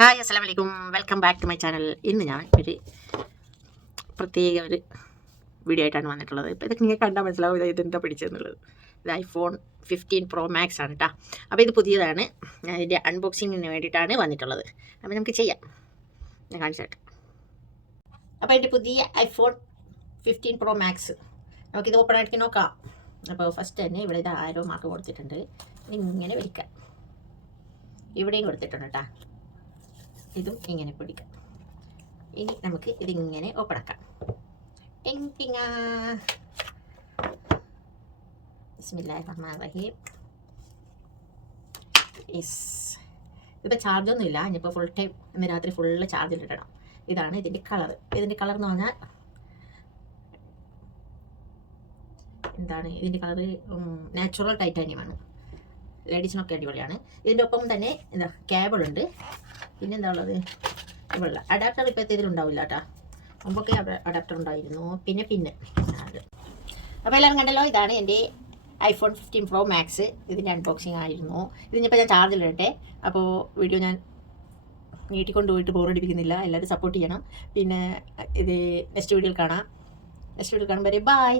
Hi അസ്സാം വലൈക്കും welcome back to my channel. ഇന്ന് ഞാൻ ഒരു പ്രത്യേക ഒരു വീഡിയോ ആയിട്ടാണ് വന്നിട്ടുള്ളത്. ഇപ്പോൾ ഇതൊക്കെ നിങ്ങൾക്ക് കണ്ടാൽ മനസ്സിലാവും ഇത് എന്താ പിടിച്ചെന്നുള്ളത് ഇത് ഐഫോൺ ഫിഫ്റ്റീൻ പ്രോ മാക്സ് ആണ് കേട്ടോ അപ്പോൾ ഇത് പുതിയതാണ്. ഞാൻ ഇതിന്റെ അൺബോക്സിങ്ങിന് വേണ്ടിയിട്ടാണ് വന്നിട്ടുള്ളത്. അപ്പോൾ നമുക്ക് ചെയ്യാം. ഞാൻ കാണിച്ചിട്ട് അപ്പോൾ എന്റെ പുതിയ ഐഫോൺ ഫിഫ്റ്റീൻ പ്രോ മാക്സ് നമുക്കിത് ഓപ്പൺ ആയിട്ട് നോക്കാം. അപ്പോൾ ഫസ്റ്റ് തന്നെ ഇവിടെ ഇത് ആരോ മാർക്ക് കൊടുത്തിട്ടുണ്ട്. ഇങ്ങനെ വലിക്കാം ഇവിടെയും കൊടുത്തിട്ടുണ്ട് കേട്ടോ ഇതും ഇങ്ങനെ പിടിക്കാം. ഇനി നമുക്ക് ഇതിങ്ങനെ ഓപ്പൺ ആക്കാം. ടിങ് ടിങ്ങാ ഇതിപ്പോൾ ചാർജൊന്നും ഇല്ല. ഇനിയിപ്പോൾ ഫുൾ ടൈം ഇന്ന് രാത്രി ഫുള്ള് ചാർജിലിടണം ഇതാണ് ഇതിന്റെ കളർ ഇതിന്റെ കളർ എന്ന് പറഞ്ഞാൽ എന്താണ്? ഇതിന്റെ കളർ നാച്ചുറൽ ടൈറ്റാനിയമാണ് ലേഡീസിനൊക്കെ അടിപൊളിയാണ് ഇതിന്റെ ഒപ്പം തന്നെ എന്താ കേബിൾ ഉണ്ട്. പിന്നെ എന്താ ഉള്ളത്? ഇവിടെ അഡാപ്റ്റർ ഇപ്പോഴത്തെ ഇതിലുണ്ടാവില്ല കേട്ടോ മുമ്പൊക്കെ അഡാപ്റ്റർ ഉണ്ടായിരുന്നു. പിന്നെ പിന്നെ. അപ്പോൾ എല്ലാവരും കണ്ടല്ലോ ഇതാണ് എന്റെ ഐഫോൺ ഫിഫ്റ്റീൻ പ്രോ മാക്സ് ഇതിന്റെ അൺബോക്സിങ് ആയിരുന്നു. ഇതിനിപ്പോൾ ഞാൻ ചാർജിലിടട്ടെ അപ്പോൾ വീഡിയോ ഞാൻ നീട്ടിക്കൊണ്ട് പോയിട്ട് ബോറടിപ്പിക്കുന്നില്ല എല്ലാവരും സപ്പോർട്ട് ചെയ്യണം. പിന്നെ ഇത് നെക്സ്റ്റ് വീഡിയോയിൽ കാണാം. നെക്സ്റ്റ് വീഡിയോയിൽ കാണുമ്പോൾ ബൈ